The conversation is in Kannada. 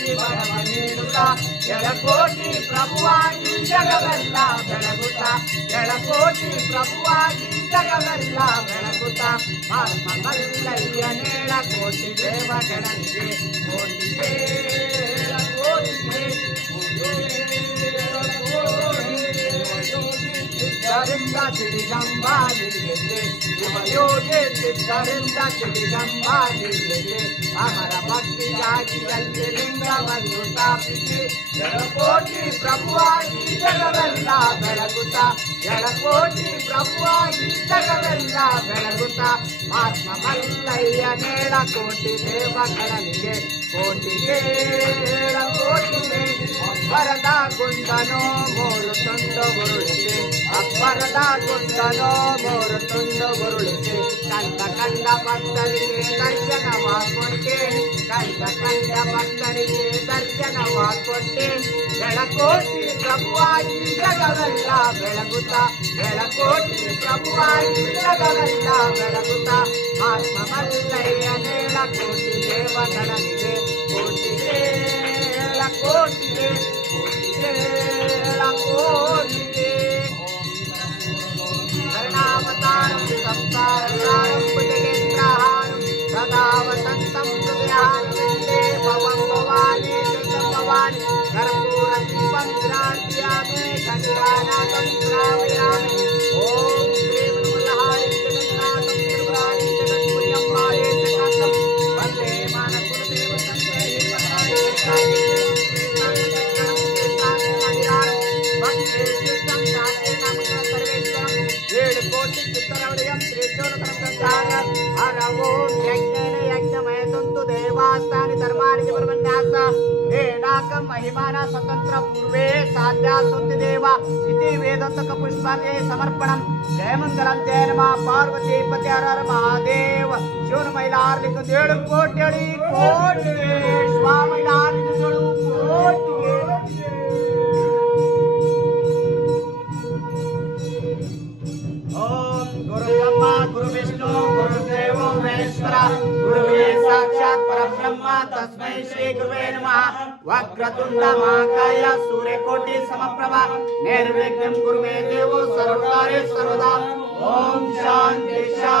ನೀಡುತ್ತಾ ಎಳಕೋಟಿ ಪ್ರಭುವಾಗಿ ಜಗವೆಲ್ಲ ಬೆಳಗುತ್ತಾ ಎಳಕೋಟಿ ಪ್ರಭುವಾಗಿ ಜಗವೆಲ್ಲ ಬೆಳಗುತ್ತಾ ಮಲ್ಲಯ್ಯ ನೇಳ ಕೋಟಿ ದೇವಗಣನಿಗೆ ಕೋಟಿಗೆ ಕೋಟಿಗೆ ಸಿದ್ಧರಿಂದ ಸಿರಿಗಂಬಾದಿಗೆ ಶಿವಯೋಗಿ ಸಿದ್ಧರಿಂದ ಸಿರಿಗಂಬಾದಿಗೆ ಅಮರ ಭಕ್ತಿಯಾಗಿ ಅಲ್ಲಿ ಲಿಂಗವನ್ನು ಸ್ಥಾಪಿಸಿ ಎಳಕೋಟಿ ಪ್ರಭುವಾಗಿ ಜಗವೆಲ್ಲ ಬೆಳಗುತ್ತಾ ಎಳಕೋಟಿ ಪ್ರಭುವಾಗಿ ಜಗವೆಲ್ಲ ಬೆಳಗುತ್ತಾ ಆತ್ಮ ಮಲ್ಲಯ್ಯ ನೇಳ ಕೋಟಿ ದೇವಗಣನಿಗೆ ಕೋಟಿಗೆ ಕೋಟಿಗೆ ಅಬ್ಬರದ ಗುಂಡನೋ ಮೂರು ತುಂಡು ಉರುಳಿಸಿ ಅಬ್ಬರದ ಗುಂಡನೋ ಮೂರು ತುಂಡು ಉರುಳಿಸಿ ಕಂಡ ಕಂಡ ಭಕ್ತರಿಗೆ ದರ್ಶನವಾಕೊಟ್ಟೆ ಕಂಡ ಕಂಡ ಭಕ್ತರಿಗೆ ದರ್ಶನವಾಕೊಟ್ಟೆ ಎಳಕೋಟಿ ಪ್ರಭುವಾಗಿ ಜಗವೆಲ್ಲ ಬೆಳಗುತ್ತಾ ಎಳಕೋಟಿ ಪ್ರಭುವಾಗಿ ಜಗವೆಲ್ಲ ಬೆಳಗುತ್ತಾ ಆತ್ಮ ಮಲ್ಲಯ್ಯ ನೇಳ ಕೋಟಿ ದೇವಗಣನಿಗೆ ಕೋಟಿಗೆ ಕೋಟಿಗೆ ಕೋಟಿಗೆ ಕೋಟಿಗೆ ಕರ್ಣಾವತಾರಂ ಸಂಸಾರಸಾರಂ ಭುಜಗೇಂದ್ರಹಾರಂ ಸದಾ ವಸಂತಂ ಹೃದಯಾರವಿಂದೇ ಭವಂ ಭವಾನಿ ಜಗಂ ಭವಾನಿ ಕರ್ಪೂರ ದೀಪಂ ಜ್ಞಾತ್ಯಾಮಿ ಗಂಗಾನಾಥಂ ಶ್ರಾವಯಾಮಿ ಓಂ ಶ್ರೀ ಮನ್ಮಲ್ಲಹಾರಿ ಜಗನ್ನಾಥಂ ತ್ರಿಪುರಾರಿ ಜಗದ್ಗುರ್ಯಂ ಮಾಯೇಶಕಾಂತಂ ವಂದೇ ಮಾನಗುರುದೇವ ಸಂತೇ ಏಳು ಕೋಟಿ ಚಿತ್ತರವಳಿಯಂ ಶ್ರೀಚೋಳಕಂ ಸಂಧಾನ ಹರ ಓಂ ಯಜ್ಞೇನ ಯಜ್ಞಮಯ ತಂತು ದೇವಾಸ್ತಾನಿ ಧರ್ಮಾನಿ ಪರಮನ್ಯಾಸ ಏನಾಕಂ ಮಹಿಮಾನ ಸ್ವತಂತ್ರ ಪೂರ್ವೇ ಸಾಧ್ಯ ಸಂತಿ ದೇವ ಇತಿ ವೇದಂತಕ ಪುಷ್ಪಾಂಜಲಿ ಸಮರ್ಪಣಂ ಜಯಮಂಗಲಂ ಜಯ ನಮಃ ಪಾರ್ವತಿ ಪತಿ ಹರ ಹರ ಮಹಾದೇವ ಶಿವನ ಮೈಲಾರ್ಲಿಕ್ಕೆ 7 ಕೋಟಿ ಕೋಟಿಗೆ ಸ್ವಾಮಿಲಾರ್ಲಿಗಳು ಕೋಟಿಗೆ ओम गुरु ब्रह्मा गुरु विष्णु गुरुदेव महेश्वर गुरुवे साक्षात् परब्रह्म तस्मै श्री गुरुवे नमः वक्रतुंड महाकाय सूर्यकोटि समप्रभा निर्विघ्नं कुरु मे देवो सर्वकार्येषु सर्वदा ओम शांति शांति।